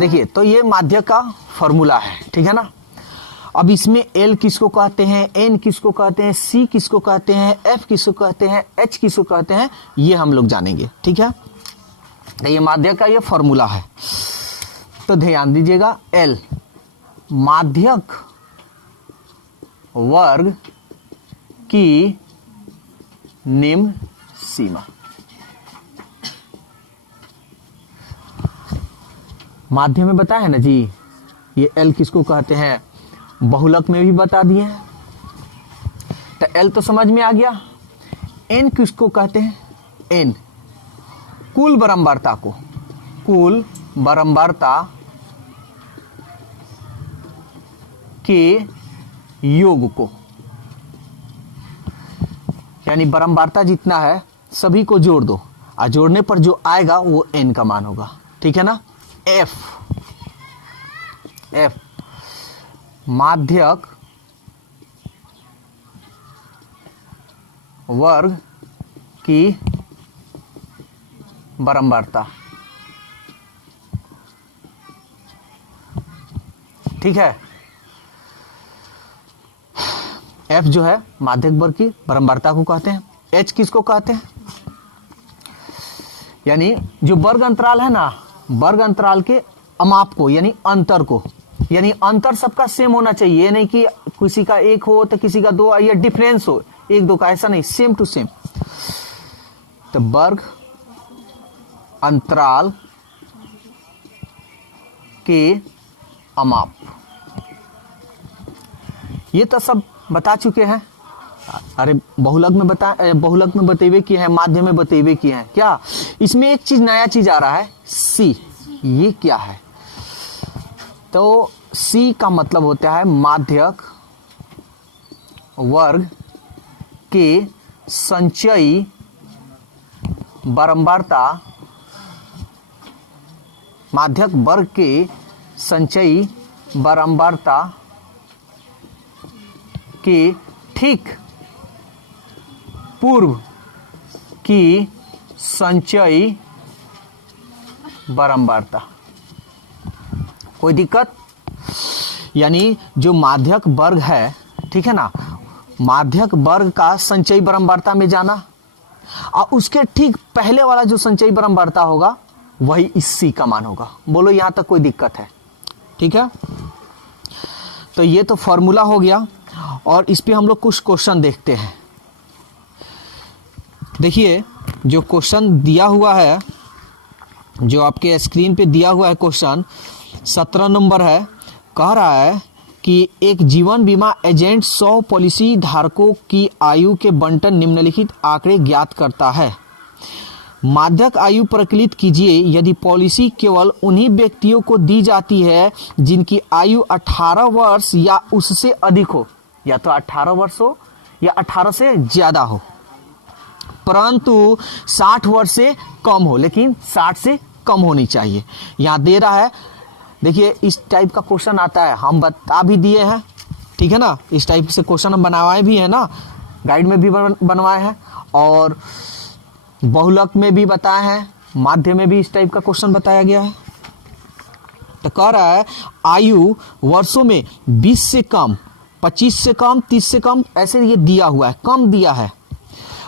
देखिए तो ये माध्यक का फॉर्मूला है, ठीक है ना। अब इसमें L किसको कहते हैं, N किसको कहते हैं, C किसको कहते हैं, F किसको कहते हैं, H किसको कहते हैं, ये हम लोग जानेंगे, ठीक है। तो ये माध्यक का ये फॉर्मूला है, तो ध्यान दीजिएगा। L माध्यक वर्ग की निम्न सीमा। माध्य में बताया है ना जी, ये L किसको कहते हैं, बहुलक में भी बता दिए हैं, तो L तो समझ में आ गया। N किसको कहते हैं, N कुल बारंबारता को, कुल बारंबारता के योग को, यानी बारंबारता जितना है सभी को जोड़ दो, और जोड़ने पर जो आएगा वो N का मान होगा, ठीक है ना। F माध्यक वर्ग की बारंबारता, ठीक है। F जो है माध्यक वर्ग की बारंबारता को कहते हैं। H किसको कहते हैं, यानी जो वर्ग अंतराल है ना, वर्ग अंतराल के अमाप को, यानी अंतर को, यानी अंतर सबका सेम होना चाहिए, ये नहीं कि किसी का 1 हो तो किसी का 2 या डिफरेंस हो 1-2 का, ऐसा नहीं, सेम टू सेम। तो वर्ग अंतराल के अमाप, ये तो सब बता चुके हैं। अरे बहुलक में बतेबे किए हैं, माध्य में बतेबे किए हैं। क्या इसमें एक चीज, नया चीज आ रहा है, C। ये क्या है, तो C का मतलब होता है माध्यक वर्ग के संचयी बारंबारता, माध्यक वर्ग के संचयी बारंबारता के ठीक पूर्व की संचयी बारंबारता। कोई दिक्कत, यानी जो माध्यक वर्ग है, ठीक है ना, माध्यक वर्ग का संचयी बारंबारता में जाना, और उसके ठीक पहले वाला जो संचयी बारंबारता होगा वही इस C का मान होगा। बोलो यहां तक कोई दिक्कत है, ठीक है। तो ये तो फॉर्मूला हो गया, और इस पे हम लोग कुछ क्वेश्चन देखते हैं। देखिए जो क्वेश्चन दिया हुआ है, जो आपके स्क्रीन पे दिया हुआ है क्वेश्चन 17 नंबर है, कह रहा है कि एक जीवन बीमा एजेंट 100 पॉलिसी धारकों की आयु के बंटन निम्नलिखित आंकड़े ज्ञात करता है। माध्यक आयु प्रकलित कीजिए यदि पॉलिसी केवल उन्हीं व्यक्तियों को दी जाती है जिनकी आयु 18 वर्ष या उससे अधिक हो, या तो 18 वर्ष हो या 18 से ज्यादा हो, परंतु 60 वर्ष से कम हो, लेकिन 60 से कम होनी चाहिए। यहां दे रहा है, देखिए इस टाइप का क्वेश्चन आता है, हम बता भी दिए हैं, ठीक है ना। इस टाइप से क्वेश्चन हम बनवाए भी हैं ना, गाइड में भी बनवाए हैं, और बहुलक में भी बताए हैं, माध्य में भी इस टाइप का क्वेश्चन बताया गया है। तो कह रहा है आयु वर्षों में 20 से कम, 25 से कम, 30 से कम, ऐसे ये दिया हुआ है, कम दिया है,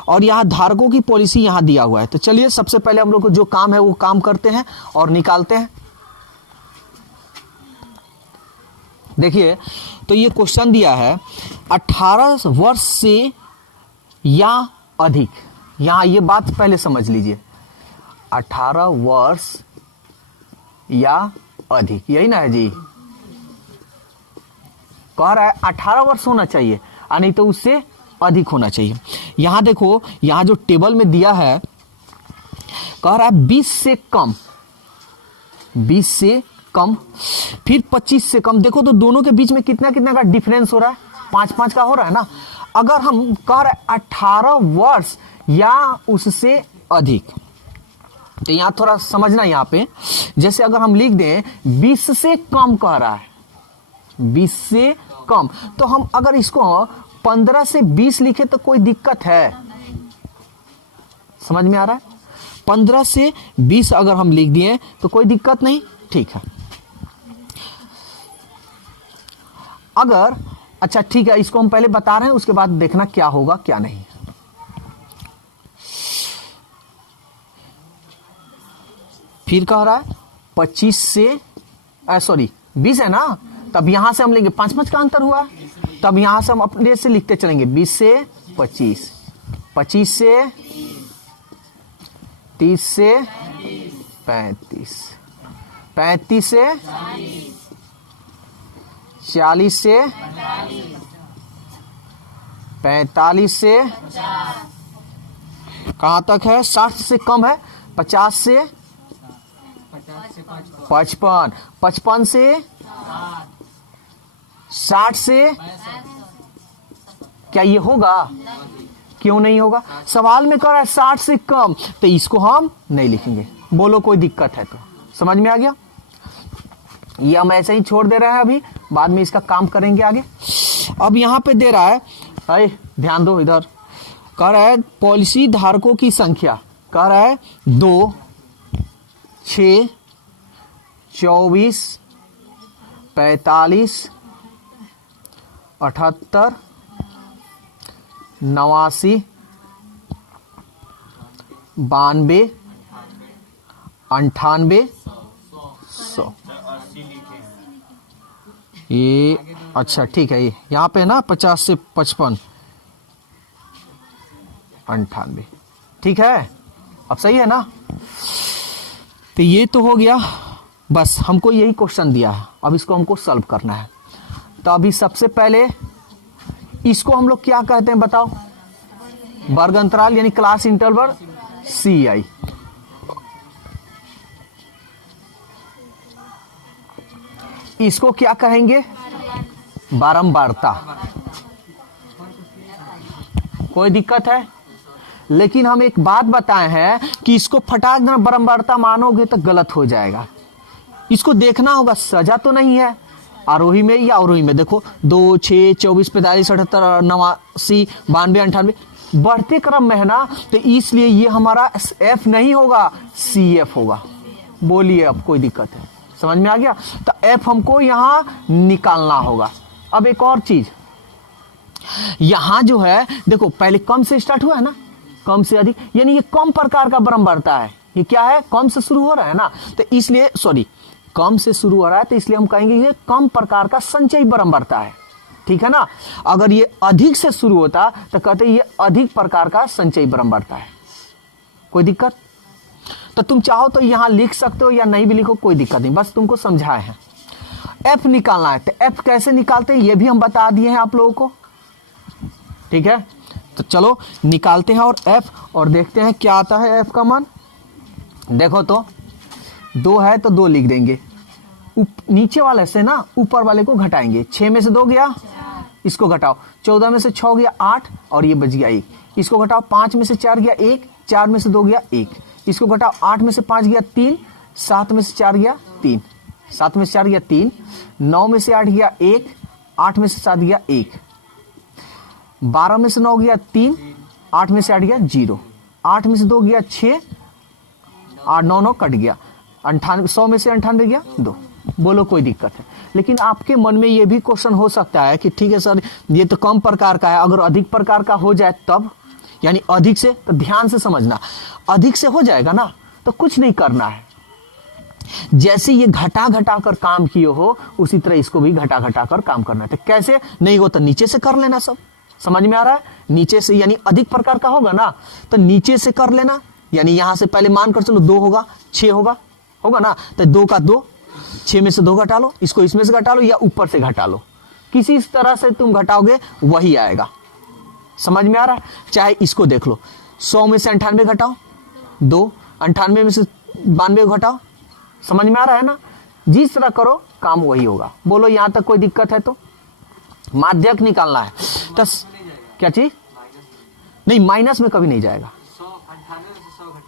और यहाँ धारकों की पॉलिसी यहाँ दिया हुआ है। तो चलिए सबसे पहले हम लोग को जो काम है वो काम करते हैं और निकालते हैं। देखिए तो ये क्वेश्चन दिया है 18 वर्ष से या अधिक, यहां ये बात पहले समझ लीजिए, 18 वर्ष या अधिक, यही ना है जी। कह रहा है 18 वर्ष होना चाहिए, नहीं तो उससे अधिक होना चाहिए। यहां देखो, यहां जो टेबल में दिया है, कह रहा है 20 से कम, 20 से कम, फिर 25 से कम। देखो तो दोनों के बीच में कितना कितना का डिफरेंस हो रहा है, 5-5 का हो रहा है ना। अगर हम कह रहे 18 वर्ष या उससे अधिक, तो यहां थोड़ा समझना, यहां पे जैसे अगर हम लिख दें 20 से कम कह रहा है, 20 से कम, तो हम अगर इसको 15 से 20 लिखे तो कोई दिक्कत है, समझ में आ रहा है। 15 से 20 अगर हम लिख दिए तो कोई दिक्कत नहीं, ठीक है। अगर, अच्छा ठीक है, इसको हम पहले बता रहे हैं, उसके बाद देखना क्या होगा क्या नहीं। फिर कह रहा है 25 से सॉरी 20 है ना, तब यहां से हम लेंगे 5 का अंतर हुआ, तब यहां से हम अपने से लिखते चलेंगे 20 से 25, 25 से 30 से 35, 35 से 40 से 45 से कहां तक है, 60 से कम है, 50 से 55, 55 से 60 से, क्या ये होगा? क्यों नहीं होगा? सवाल में कह रहा है 60 से कम, तो इसको हम नहीं लिखेंगे। बोलो कोई दिक्कत है तो? समझ में आ गया? ये हम ऐसे ही छोड़ दे रहे हैं, अभी बाद में इसका काम करेंगे आगे। अब यहां पे दे रहा है, अरे ध्यान दो इधर, कह रहा है पॉलिसी धारकों की संख्या, कह रहा है 2, 6, 24, 45, 78, 89, 92, 98, 100। ये अच्छा ठीक है, ये यहाँ पे ना 50 से 55, 98, ठीक है, अब सही है ना? तो ये तो हो गया, बस हमको यही क्वेश्चन दिया है, अब इसको हमको सॉल्व करना है। तो अभी सबसे पहले इसको हम लोग क्या कहते हैं बताओ? वर्ग अंतराल यानी क्लास इंटरवल CI। इसको क्या कहेंगे? बारंबारता। कोई दिक्कत है? लेकिन हम एक बात बताए हैं कि इसको फटाक देना बारंबारता मानोगे तो गलत हो जाएगा। इसको देखना होगा, सजा तो नहीं है आरोही में या अवरोही में। देखो 2, 6, 24, 45, 78, 89, 92, 98 बढ़ते क्रम में है ना, तो इसलिए ये हमारा F नहीं होगा, CF होगा। बोलिए अब कोई दिक्कत है? समझ में आ गया? तो F हमको यहां निकालना होगा। अब एक और चीज, यहां जो है देखो पहले कम से स्टार्ट हुआ है ना, कम से अधिक, यानी ये कम प्रकार का बारंबारता है। ये क्या है? कम से शुरू हो रहा है ना, तो इसलिए सॉरी कम से शुरू हो रहा है, तो इसलिए हम कहेंगे ये कम प्रकार का संचयी बारंबारता है, ठीक है ना। अगर ये अधिक से शुरू होता तो कहते ये अधिक प्रकार का संचयी बारंबारता है। कोई दिक्कत? तो तुम चाहो तो यहां लिख सकते हो या नहीं भी लिखो, कोई दिक्कत नहीं, बस तुमको समझाए हैं। F निकालना है, तो F कैसे निकालते हैं ये भी हम बता दिए हैं आप लोगों को, ठीक है। तो चलो निकालते हैं और F और देखते हैं क्या आता है F का मान। देखो तो 2 है तो 2 लिख देंगे, नीचे वाले से ना ऊपर वाले को घटाएंगे। 6 में से 2 गया, इसको घटाओ। 14 में से 6 गया 8 और ये बच गया 1, इसको घटाओ। 5 में से 4 गया 1, 4 में से 2 गया 1, इसको घटाओ। 8 में से 5 गया 3, 7 में से 4 गया 3, 7 में से 4 गया 3, 9 में से 8 गया 1, 8 में से 7 गया 1, 12 में से 9 गया 3, 8 में से 8 गया 0, 8 में से 2 गया 6, 8 9 9 कट गया, 98 100 में से 98 गया 2। बोलो कोई दिक्कत है? लेकिन आपके मन में ये भी क्वेश्चन हो सकता है कि ठीक है सर ये तो कम प्रकार का है, अगर अधिक प्रकार का हो जाए तब, यानी अधिक से, तो ध्यान से समझना, अधिक से हो जाएगा ना तो कुछ नहीं करना है, जैसे ये घटा घटा कर काम किए हो उसी तरह इसको भी घटा घटा कर काम करना है। तो कैसे नहीं हो तो नीचे से कर लेना। सब समझ में आ रहा है? नीचे से यानी अधिक प्रकार का होगा ना तो नीचे से कर लेना, यानी यहां से पहले मान कर चलो 2 होगा, 6 होगा ना, तो 2 का 2, 6 में से 2 घटा लो, इसको इसमें से घटा लो या ऊपर से घटा लो, किसी तरह से तुम घटाओगे वही आएगा। समझ में आ रहा है? चाहे इसको देख लो, 100 में से 98 घटाओ 2, 98 में से 92 घटाओ। समझ में आ रहा है ना? जिस तरह करो काम वही होगा। बोलो यहां तक कोई दिक्कत है? तो माध्यक निकालना है, तो क्या चीज नहीं, माइनस में कभी नहीं जाएगा।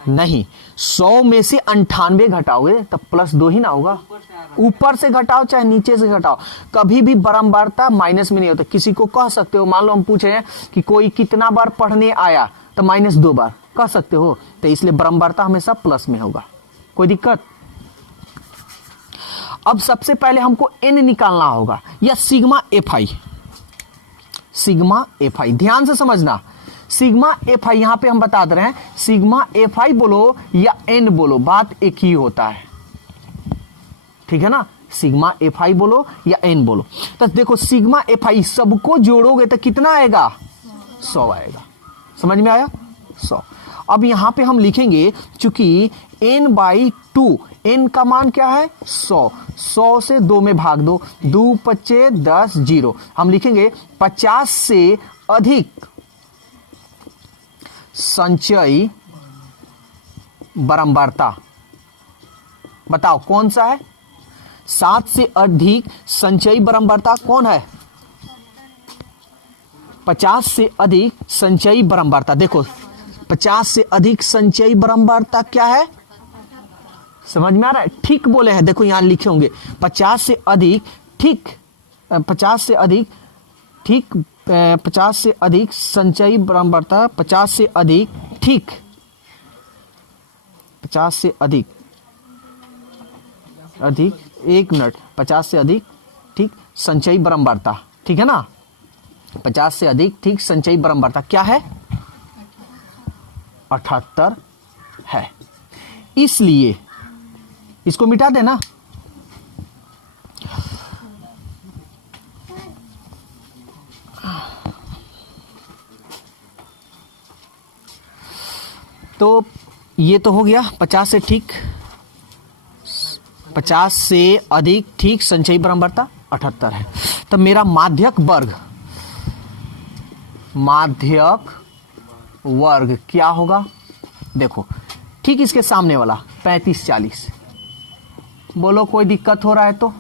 नहीं, 100 में से 98 घटाओगे तब +2 ही ना होगा। ऊपर से घटाओ चाहे नीचे से घटाओ, कभी भी बारंबारता माइनस में नहीं होता। किसी को कह सकते हो, मान लो हम पूछे हैं कि कोई कितना बार पढ़ने आया तो -2 बार कह सकते हो, तो इसलिए बारंबारता हमेशा प्लस में होगा। कोई दिक्कत? अब सबसे पहले हमको n निकालना होगा या सिग्मा fi, सिग्मा fi, ध्यान से समझना, सिग्मा fi यहां पे हम बता दे रहे हैं, सिग्मा fi बोलो या n बोलो, बात एक ही होता है, ठीक है ना, सिग्मा fi बोलो या n बोलो। तो देखो सिग्मा fi सबको जोड़ोगे तो कितना आएगा, 100 आएगा, समझ में आया, 100। अब यहां पे हम लिखेंगे चूंकि n/2, n का मान क्या है 100, 100 से 2 में भाग दो, 2 पच्चे 10, 0, हम लिखेंगे 50 से अधिक संचयी बारंबारता। बताओ कौन सा है, 7 से अधिक संचयी बारंबारता कौन है, 50 से अधिक संचयी बारंबारता। देखो 50 से अधिक संचयी बारंबारता क्या है, समझ में आ रहा है, ठीक बोले हैं, देखो यहां लिखे होंगे 50 से अधिक, ठीक 50 से अधिक, ठीक 50 से अधिक संचयी बारंबारता, 50 से अधिक, ठीक 50 से अधिक, अधिक 1 मिनट, 50 से अधिक ठीक संचयी बारंबारता, ठीक है ना, 50 से अधिक ठीक संचयी बारंबारता क्या है, 78 है। इसलिए इसको मिटा देना, तो ये तो हो गया 50 से ठीक, 50 से अधिक ठीक संचयी बारंबारता 78 है। तब मेरा माध्यक वर्ग, माध्यक वर्ग क्या होगा, देखो ठीक इसके सामने वाला 35 40, बोलो कोई दिक्कत हो रहा है तो,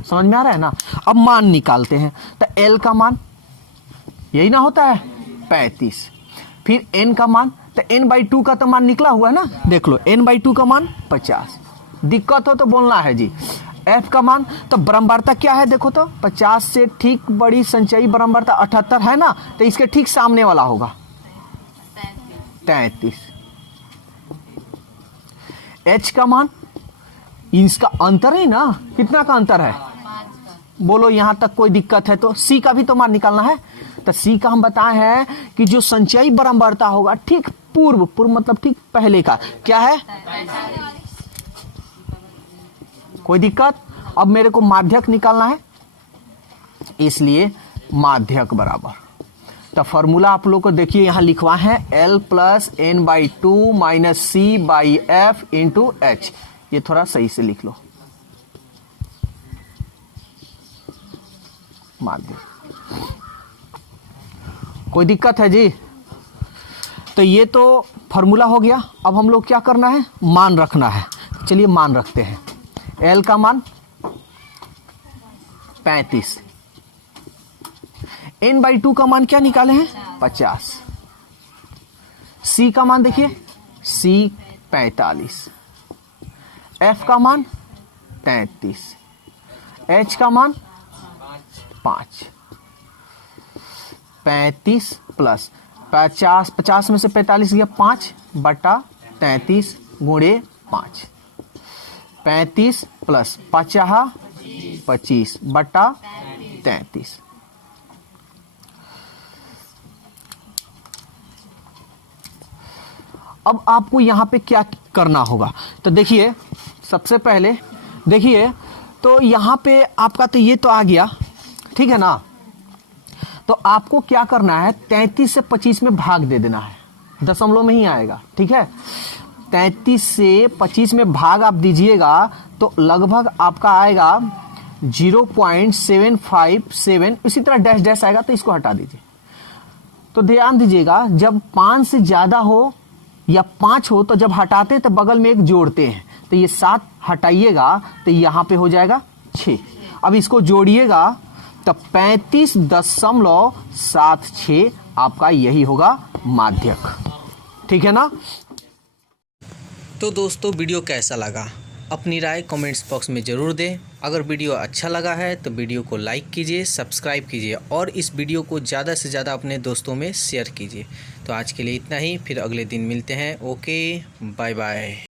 समझ में आ रहा है ना। अब मान निकालते हैं, तो L का मान यही ना होता है 35, फिर N का मान, तो n/2 का तो मान निकला हुआ है ना, देख लो n/2 का मान 50, दिक्कत हो तो बोलना है जी। F का मान, तो बारंबारता क्या है देखो तो, 50 से ठीक बड़ी संचयी बारंबारता 78 है ना, तो इसके ठीक सामने वाला होगा 33। H का मान, इसका अंतर है ना, कितना का अंतर है, बोलो यहां तक कोई दिक्कत है तो। C का भी तो मान निकालना है, तो C का हम बताए हैं कि जो संचयी बारंबारता होगा ठीक पूर्व, पूर्व मतलब ठीक पहले का क्या है, कोई दिक्कत। अब मेरे को माध्यक निकालना है, इसलिए माध्यक बराबर, तो फॉर्मूला आप लोग को देखिए यहां लिखवा है L + n/2 - C/F × H, ये थोड़ा सही से लिख लो, माध्यक, कोई दिक्कत है जी। तो ये तो फॉर्मूला हो गया। अब हम लोग क्या करना है, मान रखना है, चलिए मान रखते हैं। L का मान 35, n/2 का मान क्या निकाले हैं 50, C का मान देखिए C 45, F का मान 33, H का मान 5, 35 प्लस 50, 50 में से 45 गया 5/33 × 5, 35 प्लस 50 25/33। अब आपको यहां पे क्या करना होगा, तो देखिए सबसे पहले देखिए, तो यहां पे आपका तो ये तो आ गया, ठीक है ना, तो आपको क्या करना है 33 से 25 में भाग दे देना है, दशमलव में ही आएगा, ठीक है। 33 से 25 में भाग आप दीजिएगा तो लगभग आपका आएगा 0.757, इसी तरह डैश डैश आएगा, तो इसको हटा दीजिए। तो ध्यान दीजिएगा, जब 5 से ज्यादा हो या 5 हो तो जब हटाते हैं तो बगल में एक जोड़ते हैं, तो ये 7 हटाइएगा तो यहां पे हो जाएगा 6। अब इसको जोड़िएगा तो 35.76 आपका यही होगा माध्यक, ठीक है ना। तो दोस्तों वीडियो कैसा लगा अपनी राय कमेंट्स बॉक्स में ज़रूर दें। अगर वीडियो अच्छा लगा है तो वीडियो को लाइक कीजिए, सब्सक्राइब कीजिए और इस वीडियो को ज़्यादा से ज़्यादा अपने दोस्तों में शेयर कीजिए। तो आज के लिए इतना ही, फिर अगले दिन मिलते हैं। Okay, bye bye.